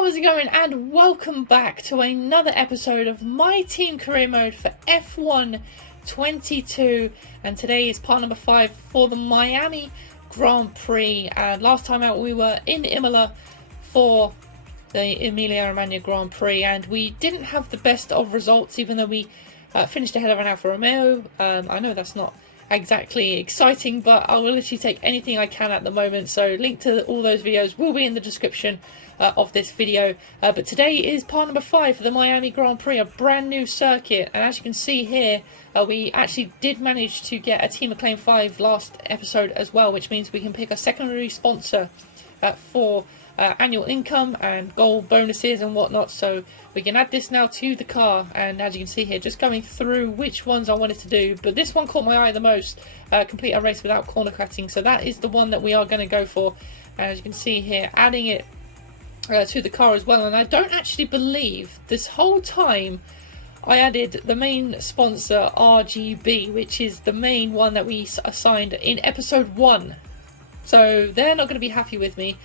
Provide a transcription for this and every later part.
How is it going? And welcome back to another episode of my team career mode for F1 22. And today is part number 5 for the Miami Grand Prix. And last time out we were in Imola for the Emilia-Romagna Grand Prix, and we didn't have the best of results, even though we finished ahead of an Alfa Romeo. I know that's not exactly exciting, but I will literally take anything I can at the moment, so link to all those videos will be in the description of this video. But today is part number 5 for the Miami Grand Prix, a brand new circuit, and as you can see here, we actually did manage to get a Team Acclaim 5 last episode as well, which means we can pick a secondary sponsor for annual income and gold bonuses and whatnot. So we can add this now to the car, and as you can see here, just going through which ones I wanted to do, but this one caught my eye the most. Complete a race without corner cutting, so that is the one that we are going to go for. And as you can see here, adding it to the car as well. And I don't actually believe this whole time I added the main sponsor RGB, which is the main one that we assigned in episode 1. So they're not going to be happy with me,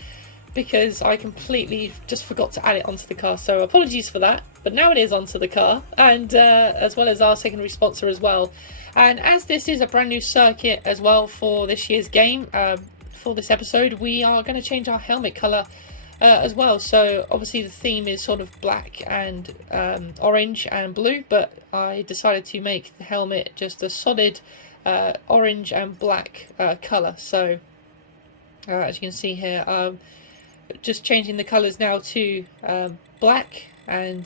because I completely just forgot to add it onto the car. So apologies for that, but now it is onto the car, and as well as our secondary sponsor as well. And as this is a brand new circuit as well for this year's game, for this episode, we are going to change our helmet colour as well. So obviously the theme is sort of black and orange and blue, but I decided to make the helmet just a solid orange and black colour. So as you can see here, just changing the colours now to black, and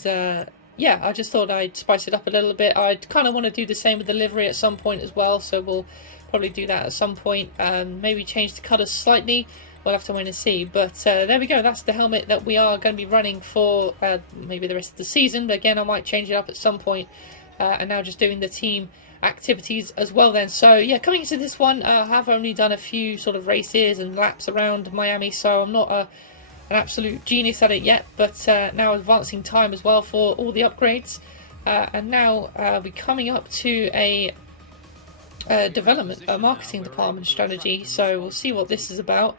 yeah, I just thought I'd spice it up a little bit. I kind of want to do the same with the livery at some point as well, so we'll probably do that at some point. Maybe change the colours slightly, we'll have to wait and see. But there we go, that's the helmet that we are going to be running for maybe the rest of the season. But again, I might change it up at some point. And now just doing the team activities as well then. So yeah, coming into this one, I have only done a few sort of races and laps around Miami, so I'm not an absolute genius at it yet, but now advancing time as well for all the upgrades. And now we're coming up to a marketing department strategy, so we'll see what this is about.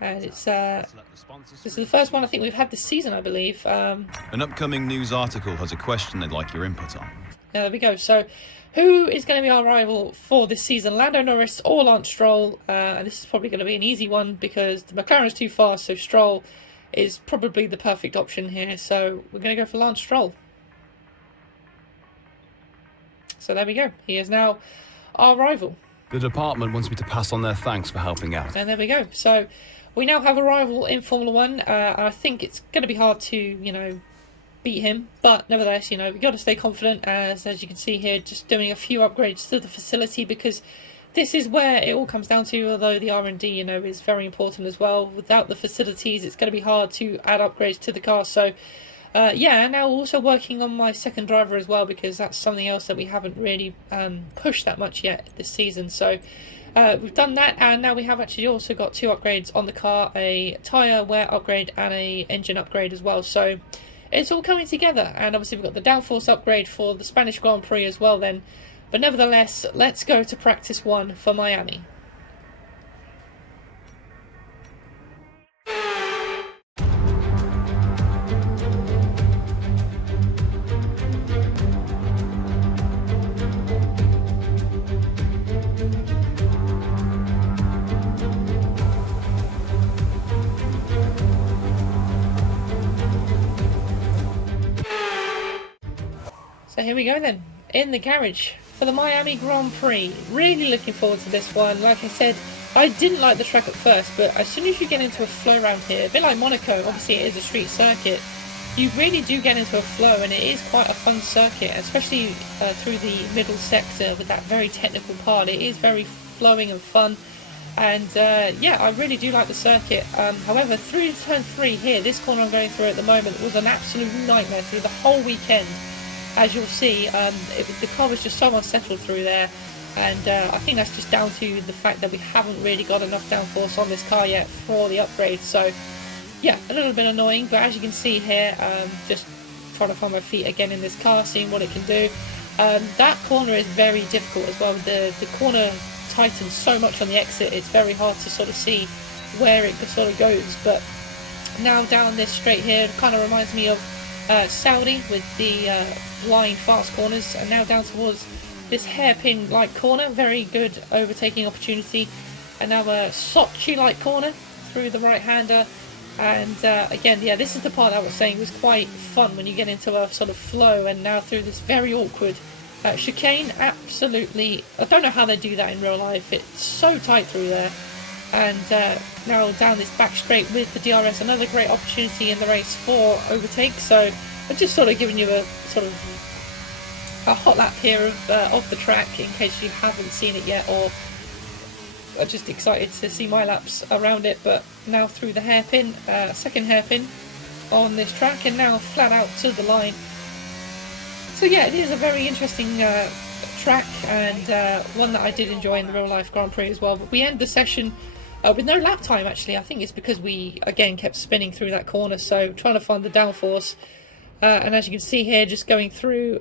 And it's this is the first one I think we've had this season, I believe. An upcoming news article has a question they'd like your input on. There we go. So who is going to be our rival for this season, Lando Norris or Lance Stroll? And this is probably going to be an easy one because the McLaren is too fast, so Stroll is probably the perfect option here. So we're going to go for Lance Stroll. So there we go. He is now our rival. The department wants me to pass on their thanks for helping out. And there we go. So we now have a rival in Formula 1. And I think it's going to be hard to, you know, beat him, but nevertheless, you know, we've got to stay confident, as you can see here, just doing a few upgrades to the facility, because this is where it all comes down to. Although the R&D, you know, is very important as well. Without the facilities, it's going to be hard to add upgrades to the car. So yeah, now also working on my second driver as well, because that's something else that we haven't really pushed that much yet this season. So we've done that, and now we have actually also got 2 upgrades on the car, a tyre wear upgrade and a engine upgrade as well. So it's all coming together, and obviously we've got the downforce upgrade for the Spanish Grand Prix as well then. But nevertheless, let's go to practice 1 for Miami. So here we go then, in the garage for the Miami Grand Prix. Really looking forward to this one. Like I said, I didn't like the track at first, but as soon as you get into a flow around here, a bit like Monaco, obviously it is a street circuit, you really do get into a flow, and it is quite a fun circuit, especially through the middle sector with that very technical part. It is very flowing and fun, and yeah, I really do like the circuit. However, through turn 3 here, this corner I'm going through at the moment was an absolute nightmare through the whole weekend. As you'll see, the car was just so unsettled through there, and I think that's just down to the fact that we haven't really got enough downforce on this car yet for the upgrade. So yeah, a little bit annoying, but as you can see here, just trying to find my feet again in this car, seeing what it can do. That corner is very difficult as well. The corner tightens so much on the exit, it's very hard to sort of see where it sort of goes, but now down this straight here. It kind of reminds me of Saudi with the line fast corners, and now down towards this hairpin like corner. Very good overtaking opportunity, and now a Sochi like corner through the right hander. And again, yeah, this is the part I was saying was quite fun when you get into a sort of flow, and now through this very awkward chicane. Absolutely, I don't know how they do that in real life. It's so tight through there. And now down this back straight with the DRS, another great opportunity in the race for overtake. So I'm just sort of giving you a sort of a hot lap here of the track in case you haven't seen it yet, or are just excited to see my laps around it. But now through the hairpin, second hairpin on this track, and now flat out to the line. So yeah, it is a very interesting track, and one that I did enjoy in the real life Grand Prix as well. But we end the session with no lap time actually. I think it's because we again kept spinning through that corner, so trying to find the downforce. And as you can see here, just going through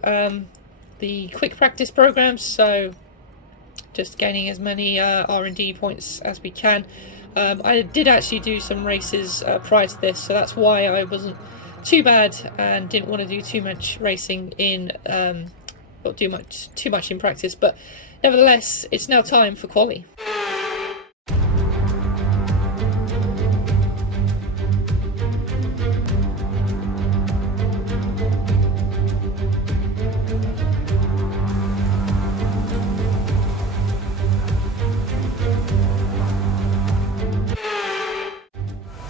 the quick practice programs, so just gaining as many R&D points as we can. I did actually do some races prior to this, so that's why I wasn't too bad and didn't want to do too much racing in not do too much in practice. But nevertheless, it's now time for quali.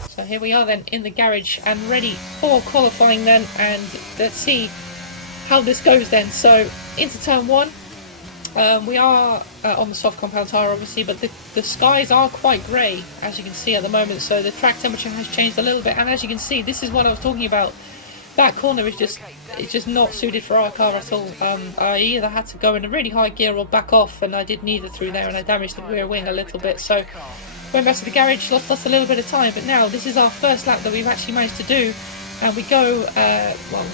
So here we are then in the garage and ready for qualifying then, and let's see how this goes then. So into turn one, we are on the soft compound tyre obviously, but the skies are quite grey as you can see at the moment, so the track temperature has changed a little bit. And as you can see, this is what I was talking about. That corner is just not suited for our car at all. I either had to go in a really high gear or back off, and I did neither through there, and I damaged the rear wing a little bit. So went back to the garage, lost us a little bit of time, but now this is our first lap that we've actually managed to do, and we go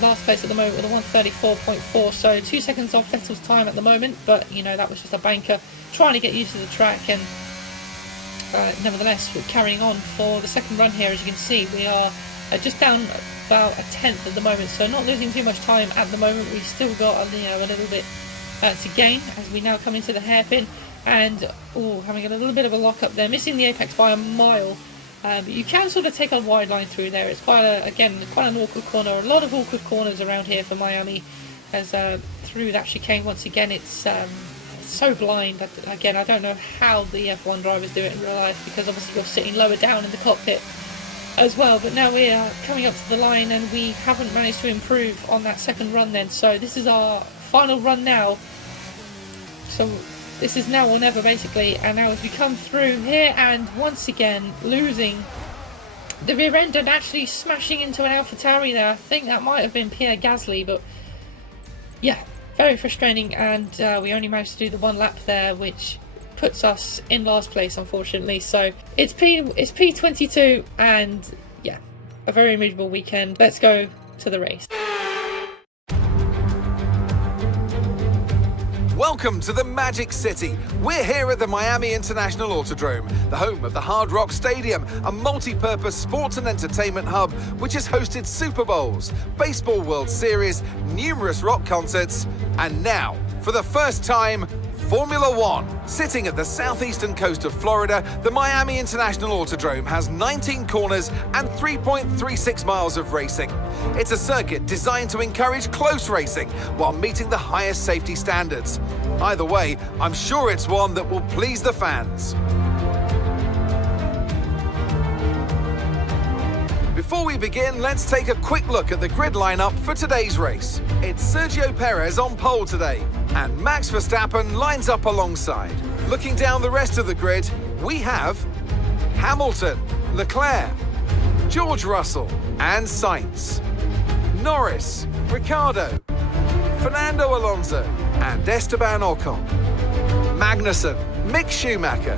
last place at the moment with a 1:34.4, so 2 seconds off Vettel's time at the moment. But you know, that was just a banker trying to get used to the track, and nevertheless we're carrying on for the second run here. As you can see, we are just down about a tenth at the moment, so not losing too much time at the moment. We've still got a little bit to gain as we now come into the hairpin. And having a little bit of a lock up there, missing the apex by a mile. But you can sort of take a wide line through there. It's quite an awkward corner. A lot of awkward corners around here for Miami, as through that chicane once again it's so blind. But again, I don't know how the F1 drivers do it in real life, because obviously you're sitting lower down in the cockpit as well. But now we are coming up to the line, and we haven't managed to improve on that second run then. So this is our final run now. So this is now or never basically, and now as we come through here, and once again losing the rear end and actually smashing into an AlphaTauri there. I think that might have been Pierre Gasly, but yeah, very frustrating, and we only managed to do the one lap there, which puts us in last place unfortunately. So it's P22, and yeah, a very miserable weekend. Let's go to the race. Welcome to the Magic City. We're here at the Miami International Autodrome, the home of the Hard Rock Stadium, a multi-purpose sports and entertainment hub which has hosted Super Bowls, Baseball World Series, numerous rock concerts, and now, for the first time, Formula One. Sitting at the southeastern coast of Florida, the Miami International Autodrome has 19 corners and 3.36 miles of racing. It's a circuit designed to encourage close racing while meeting the highest safety standards. Either way, I'm sure it's one that will please the fans. Before we begin, let's take a quick look at the grid lineup for today's race. It's Sergio Perez on pole today, and Max Verstappen lines up alongside. Looking down the rest of the grid, we have Hamilton, Leclerc, George Russell and Sainz, Norris, Ricciardo, Fernando Alonso and Esteban Ocon, Magnussen, Mick Schumacher,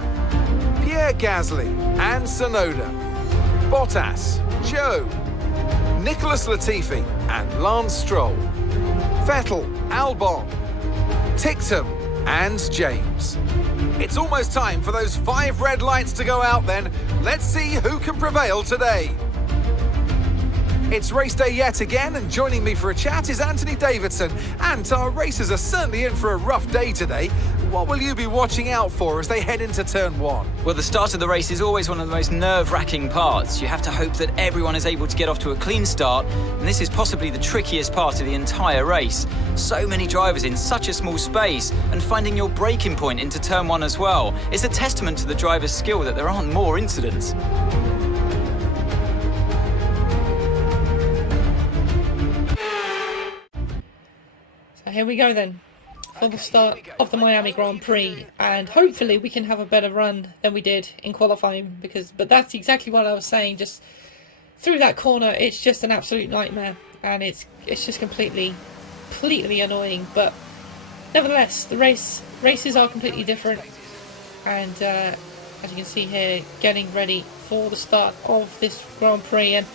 Pierre Gasly and Tsunoda, Bottas, Joe, Nicholas Latifi and Lance Stroll, Vettel, Albon, Ticktum and James. It's almost time for those 5 red lights to go out then. Let's see who can prevail today. It's race day yet again, and joining me for a chat is Anthony Davidson. And our racers are certainly in for a rough day today. What will you be watching out for as they head into turn 1? Well, the start of the race is always one of the most nerve-wracking parts. You have to hope that everyone is able to get off to a clean start, and this is possibly the trickiest part of the entire race. So many drivers in such a small space, and finding your braking point into turn 1 as well is a testament to the driver's skill that there aren't more incidents. So here we go then, for the start of the Miami Grand Prix, and hopefully we can have a better run than we did in qualifying, but that's exactly what I was saying. Just through that corner, it's just an absolute nightmare, and it's just completely annoying. But nevertheless, the races are completely different, and as you can see here, getting ready for the start of this Grand Prix. And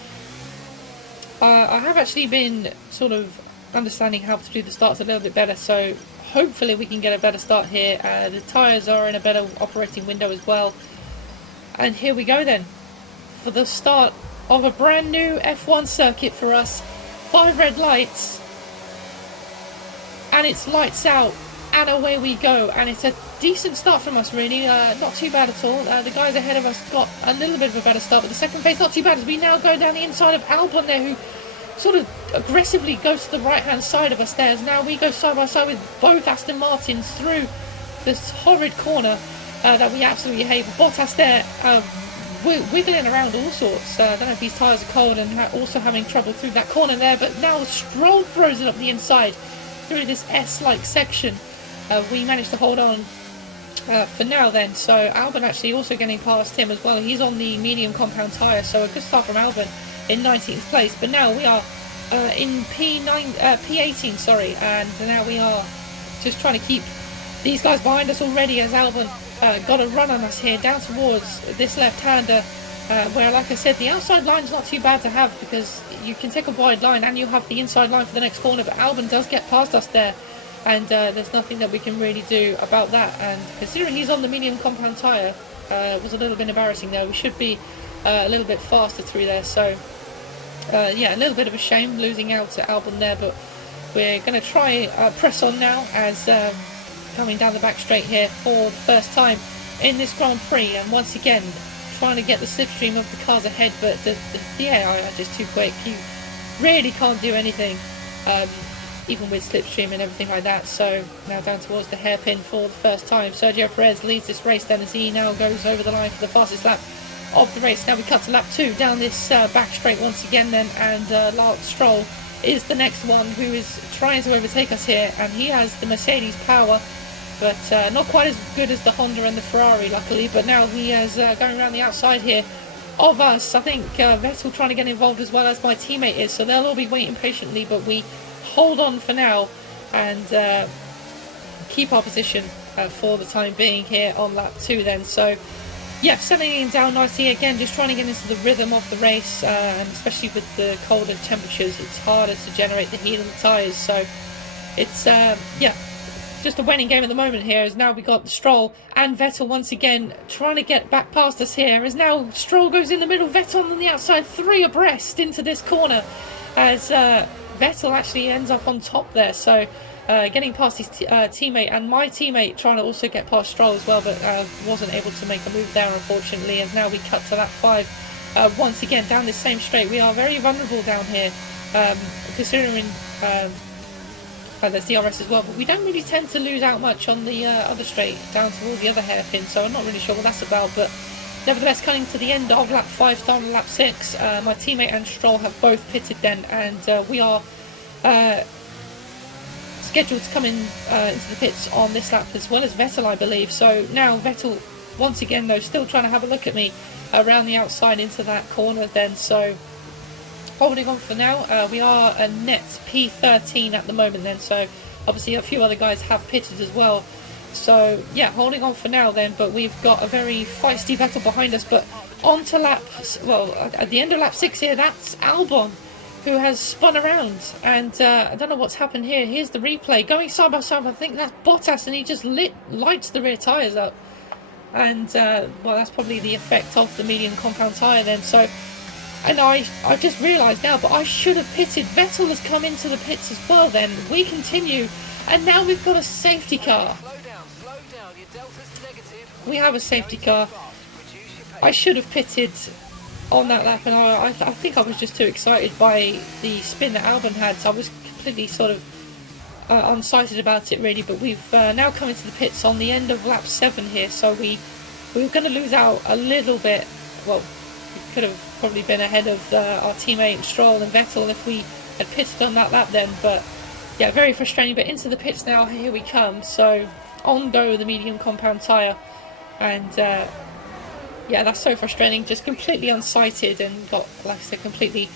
I have actually been sort of understanding how to do the starts a little bit better, so hopefully we can get a better start here. The tyres are in a better operating window as well. And here we go then, for the start of a brand new F1 circuit for us. 5 red lights, and it's lights out, and away we go. And it's a decent start from us, really. Not too bad at all. The guys ahead of us got a little bit of a better start, but the second phase not too bad, as we now go down the inside of Albon there, who sort of aggressively goes to the right hand side of us there, as now we go side by side with both Aston Martins through this horrid corner that we absolutely hate. Bottas there wiggling around all sorts. I don't know if his tyres are cold, and also having trouble through that corner there, but now Stroll throws it up the inside through this S-like section. We managed to hold on for now then, so Albon actually also getting past him as well. He's on the medium compound tyre, so a good start from Albon in 19th place. But now we are in P18, sorry, and now we are just trying to keep these guys behind us already, as Albon got a run on us here down towards this left-hander, where, like I said, the outside line's not too bad to have, because you can take a wide line and you have the inside line for the next corner, but Albon does get past us there, and there's nothing that we can really do about that. And considering he's on the medium compound tyre, it was a little bit embarrassing there. We should be a little bit faster through there, so yeah, a little bit of a shame losing out to Albon there, but we're going to try press on now, as coming down the back straight here for the first time in this Grand Prix, and once again trying to get the slipstream of the cars ahead, but the AI are just too quick. You really can't do anything, even with slipstream and everything like that. So now down towards the hairpin for the first time. Sergio Perez leads this race then, as he now goes over the line for the fastest lap of the race. Now we cut to lap 2 down this back straight once again then, and Lance Stroll is the next one who is trying to overtake us here, and he has the Mercedes power, but not quite as good as the Honda and the Ferrari, luckily. But now he is going around the outside here of us. I think Vettel trying to get involved as well, as my teammate is, so they'll all be waiting patiently, but we hold on for now and keep our position for the time being here on lap 2 then. So yeah, settling down nicely again, just trying to get into the rhythm of the race, and especially with the colder temperatures, it's harder to generate the heat on the tyres. So it's yeah, just a winning game at the moment here, as now we got Stroll and Vettel once again trying to get back past us here, as now Stroll goes in the middle, Vettel on the outside, 3 abreast into this corner, as Vettel actually ends up on top there. So getting past his teammate, and my teammate trying to also get past Stroll as well, but wasn't able to make a move there, unfortunately. As now we cut to lap 5 once again down this same straight. We are very vulnerable down here, considering there's DRS as well, but we don't really tend to lose out much on the other straight down towards the other hairpin, so I'm not really sure what that's about. But nevertheless, coming to the end of lap 5, starting lap 6, my teammate and Stroll have both pitted then, and we are scheduled to come into the pits on this lap, as well as Vettel, I believe. So now Vettel once again though still trying to have a look at me around the outside into that corner then. So holding on for now. We are a net P13 at the moment then, so obviously a few other guys have pitted as well. So yeah, holding on for now then, but we've got a very feisty Vettel behind us. But on to lap, well, at the end of lap 6 here, that's Albon who has spun around, and I don't know what's happened here. Here's the replay, going side by side. I think that's Bottas, and he just lights the rear tyres up, and well, that's probably the effect of the medium compound tyre then. So And I just realised now, but I should have pitted. Vettel has come into the pits as well then. We continue, and now we've got a safety car. We have a safety car. I should have pitted on that lap, and I think I was just too excited by the spin that Albon had, so I was completely sort of unsighted about it really. But we've now come into the pits on the end of lap 7 here, so we were going to lose out a little bit. Well, we could have probably been ahead of our teammate Stroll and Vettel if we had pitted on that lap then, but yeah, very frustrating. But into the pits now, here we come. So on go the medium compound tyre, and yeah, that's so frustrating, just completely unsighted and got, like I said, completely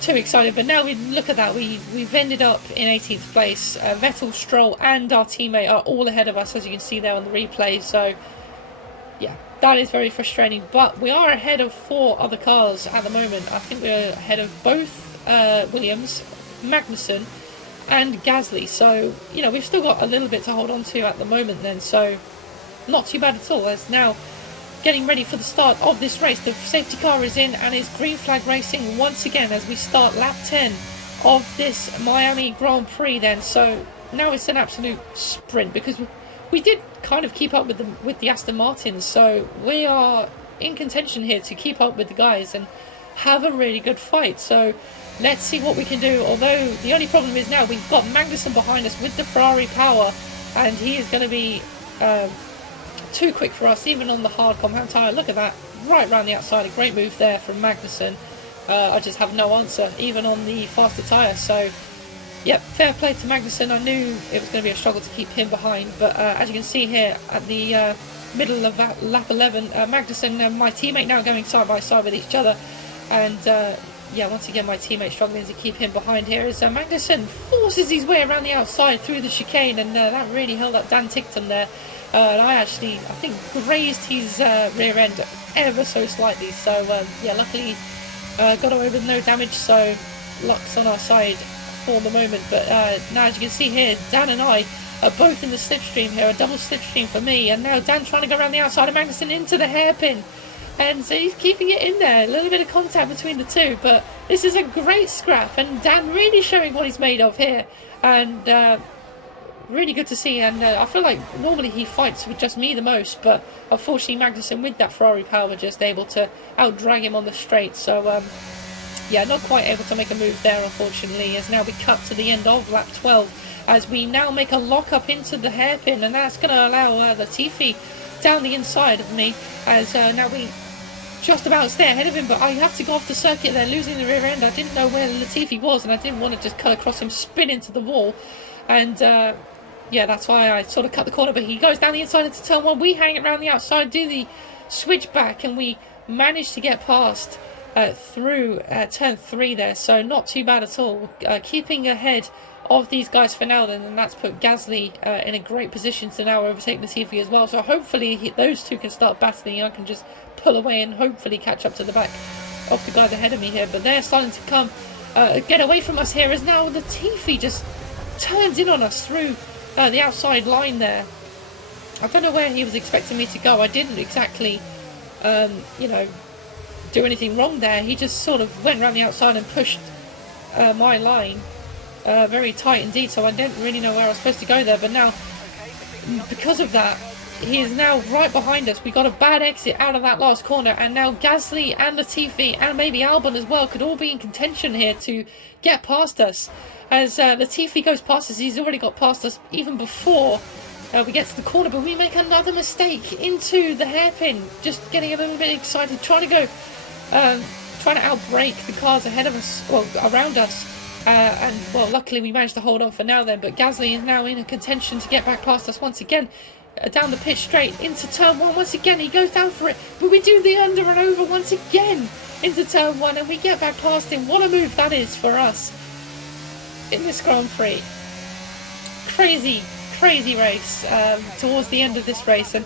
too excited. But now we look at that, we've ended up in 18th place. Vettel, Stroll and our teammate are all ahead of us, as you can see there on the replay. So yeah, that is very frustrating, but we are ahead of 4 other cars at the moment. I think we're ahead of both Williams, Magnussen and Gasly, so you know, we've still got a little bit to hold on to at the moment then, so not too bad at all. As now getting ready for the start of this race, the safety car is in and is green flag racing once again as we start lap 10 of this Miami Grand Prix then. So now it's an absolute sprint, because we did kind of keep up with the Aston Martins, so we are in contention here to keep up with the guys and have a really good fight. So let's see what we can do, although the only problem is now we've got Magnussen behind us with the Ferrari power, and he is going to be too quick for us, even on the hard compound tyre. Look at that, right round the outside. A great move there from Magnussen. I just have no answer, even on the faster tyre. So yep, fair play to Magnussen. I knew it was going to be a struggle to keep him behind, but as you can see here at the middle of lap 11, Magnussen and my teammate now going side by side with each other, and yeah, once again my teammate struggling to keep him behind here as Magnussen forces his way around the outside through the chicane, and that really held up Dan Tickton there. And I think grazed his rear end ever so slightly, so yeah, luckily got away with no damage, so luck's on our side for the moment. But now, as you can see here, Dan and I are both in the slipstream here, a double slipstream for me, and now Dan trying to go around the outside of Magnussen into the hairpin, and so he's keeping it in there. A little bit of contact between the two, but this is a great scrap, and Dan really showing what he's made of here, and really good to see. And I feel like normally he fights with just me the most, but unfortunately Magnussen with that Ferrari power just able to out-drag him on the straight. So yeah, not quite able to make a move there, unfortunately, as now we cut to the end of lap 12 as we now make a lock-up into the hairpin, and that's going to allow Latifi down the inside of me, as now we just about stay ahead of him, but I have to go off the circuit there, losing the rear end. I didn't know where Latifi was, and I didn't want to just cut across him, spin into the wall, and yeah, that's why I sort of cut the corner. But he goes down the inside into turn 1, we hang it around the outside, do the switch back, and we manage to get past through turn 3 there, so not too bad at all, keeping ahead of these guys for now then, and that's put Gasly in a great position to now overtake Latifi as well. So hopefully those two can start battling, I can just pull away and hopefully catch up to the back of the guys ahead of me here. But they're starting to come get away from us here, as now Latifi just turns in on us through the outside line there. I don't know where he was expecting me to go. I didn't exactly you know, do anything wrong there. He just sort of went around the outside and pushed my line very tight indeed, so I didn't really know where I was supposed to go there. But now, because of that, he is now right behind us. We got a bad exit out of that last corner, and now Gasly and Latifi and maybe Albon as well could all be in contention here to get past us. As Latifi goes past us, he's already got past us even before we get to the corner, but we make another mistake into the hairpin, just getting a little bit excited, trying to go, trying to outbrake the cars ahead of us, well, around us, and well, luckily we managed to hold on for now then. But Gasly is now in a contention to get back past us once again, down the pit straight into turn 1 once again. He goes down for it, but we do the under and over once again into turn 1, and we get back past him. What a move that is for us in this Grand Prix. Crazy race towards the end of this race, and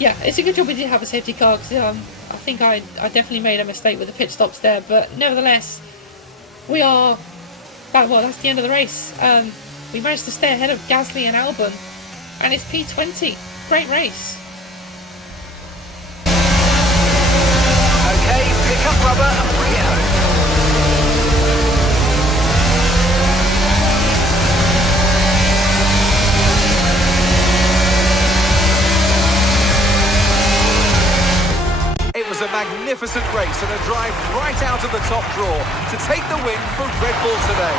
yeah, it's a good job we did have a safety car, because I think I definitely made a mistake with the pit stops there, but nevertheless we are well, that's the end of the race. We managed to stay ahead of Gasly and Albon, and it's P20. Great race. Okay, pick up rubber and bring it home. It was a magnificent race and a drive right out of the top draw to take the win for Red Bull today.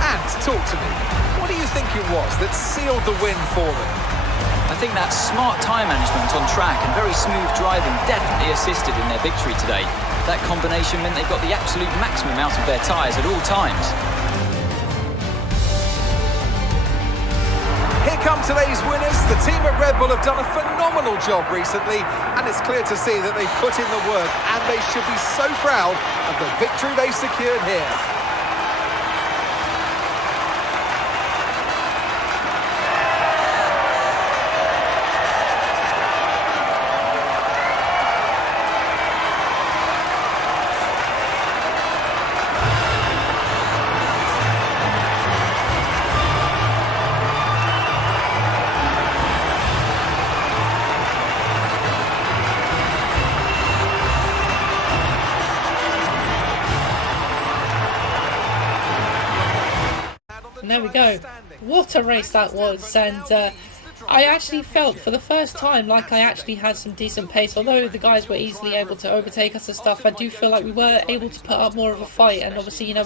And talk to me, what do you think it was that sealed the win for them? I think that smart tyre management on track and very smooth driving definitely assisted in their victory today. That combination meant they got the absolute maximum out of their tyres at all times. Here come today's winners. The team at Red Bull have done a phenomenal job recently, and it's clear to see that they've put in the work, and they should be so proud of the victory they've secured here. And there we go. What a race that was. And I actually felt for the first time like I actually had some decent pace. Although the guys were easily able to overtake us and stuff, I do feel like we were able to put up more of a fight. And obviously, you know,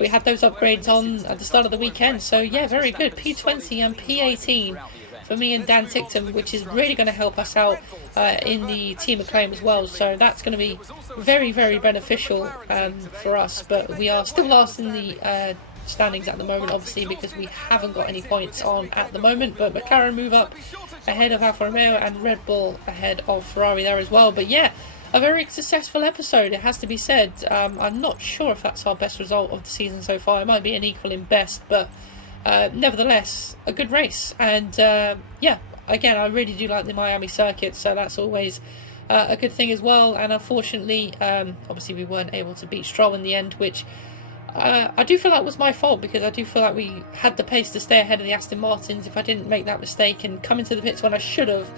we had those upgrades on at the start of the weekend. So yeah, very good. P20 and P18 for me and Dan Tickton, which is really going to help us out in the team acclaim as well. So that's going to be very, very beneficial for us. But we are still last in the standings at the moment, obviously, because we haven't got any points on at the moment. But McLaren move up ahead of Alfa Romeo and Red Bull ahead of Ferrari there as well. But yeah, a very successful episode, it has to be said. I'm not sure if that's our best result of the season so far. It might be an equal in best, but nevertheless, a good race. And yeah, again, I really do like the Miami circuit, so that's always a good thing as well. And unfortunately, obviously we weren't able to beat Stroll in the end, which I do feel that was my fault, because I do feel like we had the pace to stay ahead of the Aston Martins. If I didn't make that mistake and come into the pits when I should have,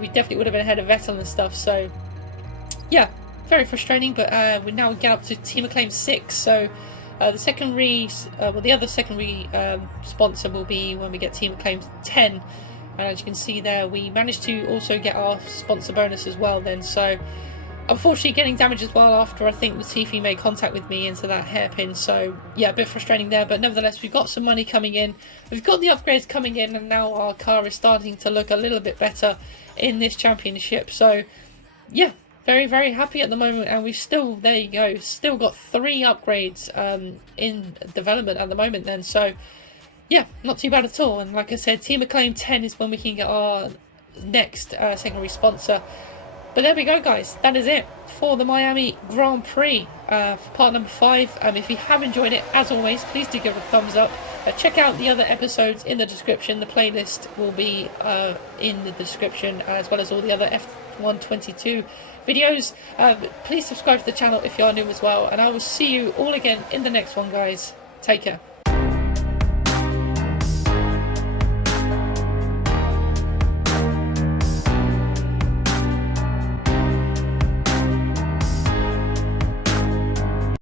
we definitely would have been ahead of Vettel and stuff. So yeah, very frustrating. But we now get up to Team Acclaim 6. So the secondary, the other secondary sponsor will be when we get Team Acclaim 10. And as you can see there, we managed to also get our sponsor bonus as well then. So unfortunately getting damage as well after I think Latifi made contact with me into that hairpin. So yeah, a bit frustrating there, but nevertheless we've got some money coming in, we've got the upgrades coming in, and now our car is starting to look a little bit better in this championship. So yeah, very, very happy at the moment. And we've still, there you go, still got 3 upgrades in development at the moment then. So yeah, not too bad at all. And like I said, Team Acclaim 10 is when we can get our next secondary sponsor. But there we go, guys. That is it for the Miami Grand Prix for part number 5. If you have enjoyed it, as always, please do give it a thumbs up. Check out the other episodes in the description. The playlist will be in the description, as well as all the other F122 videos. Please subscribe to the channel if you are new as well. And I will see you all again in the next one, guys. Take care.